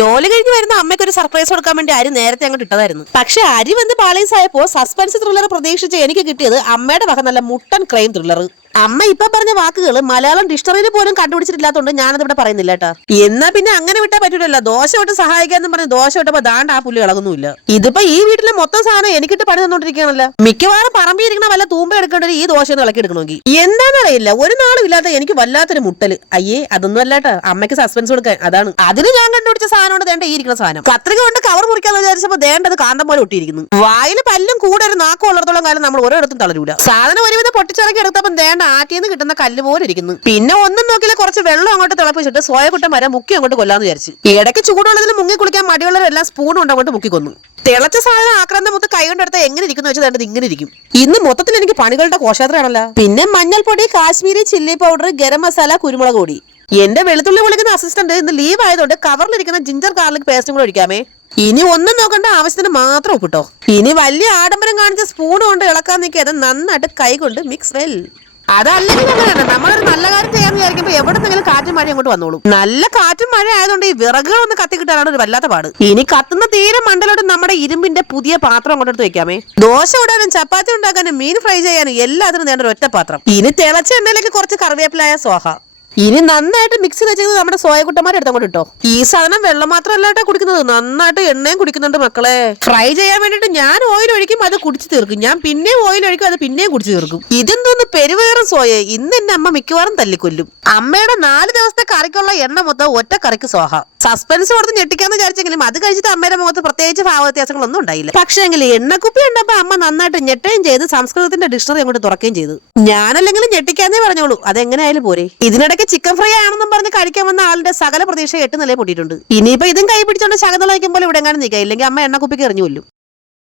ജോലി കഴിഞ്ഞ് വരുന്ന അമ്മയ്ക്ക് ഒരു സർപ്രൈസ് കൊടുക്കാൻ വേണ്ടി അരി നേരത്തെ അങ്ങോട്ട് ഇട്ടതായിരുന്നു. പക്ഷെ അരി വന്ന് പാളീസായപ്പോ സസ്പെൻസ് ത്രില്ലർ പ്രതീക്ഷിച്ച് എനിക്ക് കിട്ടിയത് അമ്മയുടെ വക നല്ല മുട്ടൻ ക്രൈം ത്രില്ലർ. അമ്മ ഇപ്പൊ പറഞ്ഞ വാക്കുകൾ മലയാളം ഡിക്ഷണറിയിൽ പോലും കണ്ടുപിടിച്ചിട്ടില്ലാത്തതുകൊണ്ട് ഞാനത് ഇവിടെ പറയുന്നില്ല കേട്ടാ. എന്നാ പിന്നെ അങ്ങനെ വിട്ടാ പറ്റൂലല്ലോ. ദോശ വിട്ട് സഹായിക്കാന്ന് പറഞ്ഞ് ദോശ വിട്ടപ്പോ ദാണ്ട് ആ പുല്ല് ഇളകുന്നില്ല. ഇതിപ്പോ ഈ വീട്ടിലെ മൊത്തം സാധനം എനിക്കിട്ട് പണി തന്നോണ്ടിരിക്കുകയാണല്ലോ. മിക്കവാറും പറമ്പിരിക്കണ വല്ല തൂമ്പ എടുക്കേണ്ടത് ഈ ദോശ ഒന്ന് ഇളക്കി എടുക്കണമെങ്കിൽ. എന്താണെന്നറിയില്ല, ഒരു നാളും ഇല്ലാത്ത എനിക്ക് വല്ലാത്തൊരു മുട്ടല്. അയ്യേ, അതൊന്നും അല്ലാട്ടാ, അമ്മയ്ക്ക് സസ്പെൻസ് കൊടുക്കാൻ. അതാണ് അതിന് ഞാൻ കണ്ടുപിടിച്ച സാധനമാണ് ദേണ്ട ഈ ഇരിക്കുന്ന സാധനം. കത്രിക കൊണ്ട് കവർ മുറിക്കാന്ന് വിചാരിച്ചപ്പോ ദേണ്ടത് കാന്തം പോലെ ഒട്ടിയിരിക്കുന്നു. വായിൽ പല്ലും കൂടെ ഒരു നാക്കം ഉള്ളിടത്തോളം കാലം നമ്മൾ ഓരോടത്തും തളരൂല. സാധനം ഒരുവിധം പൊട്ടിച്ചിറക്കി എടുത്തപ്പം ദേണ്ട ആറ്റിന്ന് കിട്ടുന്ന കല്ല് പോലെ ഇരിക്കുന്നു. പിന്നെ ഒന്നും നോക്കില്ല, കുറച്ച് വെള്ളം അങ്ങോട്ട് തിളപ്പിച്ചിട്ട് സോയക്കുട്ട മരം മുക്കി അങ്ങോട്ട് കൊല്ലാന്ന് വിചാരിച്ചു. ഇടയ്ക്ക് ചൂടുള്ളതിൽ മുങ്ങി കുളിക്കാൻ മടിയുള്ളവരെല്ലാം സ്പൂൺ കൊണ്ട് അങ്ങോട്ട് മുക്കിക്കൊന്നു. തിളച്ച സാധനം ആക്രാന്തം മുത്ത് കൈ കൊണ്ടെടുത്ത എങ്ങനെ ഇരിക്കുന്നു വെച്ചാൽ ഇങ്ങനെ ഇരിക്കും. ഇന്ന് മൊത്തത്തിൽ എനിക്ക് പണികളുടെ ഘോഷയാത്രയാണല്ലോ. പിന്നെ മഞ്ഞൾപ്പൊടി, കാശ്മീരി ചില്ലി പൗഡർ, ഗരം മസാല, കുരുമുളക് പൊടി. എന്റെ വെളുത്തുള്ളി പൊളിക്കുന്ന അസിസ്റ്റന്റ് ഇന്ന് ലീവ് ആയതുകൊണ്ട് കവറിലിരിക്കുന്ന ജിഞ്ചർ ഗാർലിക് പേസ്റ്റും കൂടെ ഒഴിക്കാമേ. ഇനി ഒന്നും നോക്കണ്ട, ആവശ്യത്തിന് മാത്രം ഉപ്പിട്ടോ. ഇനി വലിയ ആഡംബരം കാണിച്ച സ്പൂൺ കൊണ്ട് ഇളക്കാൻ നിൽക്കാതെ നന്നായിട്ട് കൈ കൊണ്ട് മിക്സ് വെൽ. അതല്ലെങ്കിൽ അങ്ങനെയാണ്, നമ്മളൊരു നല്ല കാര്യം ചെയ്യാന്ന് വിചാരിക്കുമ്പോ എവിടെന്നെങ്കിലും കാറ്റും മഴ അങ്ങോട്ട് വന്നോളൂ. നല്ല കാറ്റും മഴ ആയതുകൊണ്ട് ഈ വിറകുകൾ ഒന്ന് കത്തി കിട്ടാനാണ് ഒരു വല്ലാത്ത പാട്. ഇനി കത്തുന്ന തീരെ മണ്ടലോട്ട് നമ്മുടെ ഇരുമ്പിന്റെ പുതിയ പാത്രം കൊണ്ടെടുത്ത് വെക്കാമേ. ദോശ ഇടാനും ചപ്പാത്തി ഉണ്ടാക്കാനും മീൻ ഫ്രൈ ചെയ്യാനും എല്ലാത്തിനും നേണ്ട ഒരു ഒറ്റ പാത്രം. ഇനി തിളച്ച എണ്ണയിലേക്ക് കുറച്ച് കറിവേപ്പിലായ സ്വാഹ. ഇനി നന്നായിട്ട് മിക്സ് വെച്ചത് നമ്മുടെ സോയക്കുട്ടന്മാരെ എടുത്തങ്ങോട്ട് ഇട്ടോ. ഈ സാധനം വെള്ളം മാത്രമല്ലാട്ടോ കുടിക്കുന്നത്, നന്നായിട്ട് എണ്ണയും കുടിക്കുന്നുണ്ട് മക്കളെ. ഫ്രൈ ചെയ്യാൻ വേണ്ടിട്ട് ഞാൻ ഓയിൽ ഒഴിക്കും, അത് കുടിച്ചു തീർക്കും. ഞാൻ പിന്നെയും ഓയിൽ ഒഴിക്കും, അത് പിന്നെയും കുടിച്ചു തീർക്കും. ഇതെന്തോന്ന് പെരുവേറും സോയ. ഇന്ന് എന്നെ അമ്മ മിക്കവാറും തല്ലിക്കൊല്ലും. അമ്മയുടെ 4 ദിവസത്തെ കറിക്കുള്ള എണ്ണ മൊത്തം ഒറ്റ കറിക്ക് സോഹ. സസ്പെൻസ് കൊടുത്ത് ഞെട്ടിക്കാന്ന് വിചാരിച്ചെങ്കിലും അത് കഴിച്ചിട്ട് അമ്മയുടെ മുഖത്ത് പ്രത്യേകിച്ച് ഭാവ വ്യത്യാസങ്ങളൊന്നും ഉണ്ടായില്ല. പക്ഷേ എങ്കിൽ എണ്ണക്കുപ്പി ഉണ്ടപ്പോ അമ്മ നന്നായിട്ട് ഞെട്ടുകയും ചെയ്ത് സംസ്കൃതത്തിന്റെ ഡിക്ഷണറി അങ്ങോട്ട് തുറക്കുകയും ചെയ്തു. ഞാനല്ലെങ്കിലും ഞെട്ടിക്കാന്നേ പറഞ്ഞോളൂ, അതെങ്ങനെയായാലും പോരെ. ഇതിനിടയ്ക്ക് ചിക്കൻ ഫ്രൈ ആണെന്നും പറഞ്ഞ് കഴിക്കാൻ വന്ന ആളുടെ സകല പ്രതീക്ഷ 8 നിലയെ പൊട്ടിയിട്ടുണ്ട്. ഇനിയിപ്പോ ഇതും കൈ പിടിച്ചോണ്ട് ശകതം വയ്ക്കുമ്പോൾ ഇവിടെ എങ്ങാനും നിൽക്കുക, ഇല്ലെങ്കിൽ അമ്മ എണ്ണക്കുപ്പിക്ക് എറിഞ്ഞു കൊല്ലും.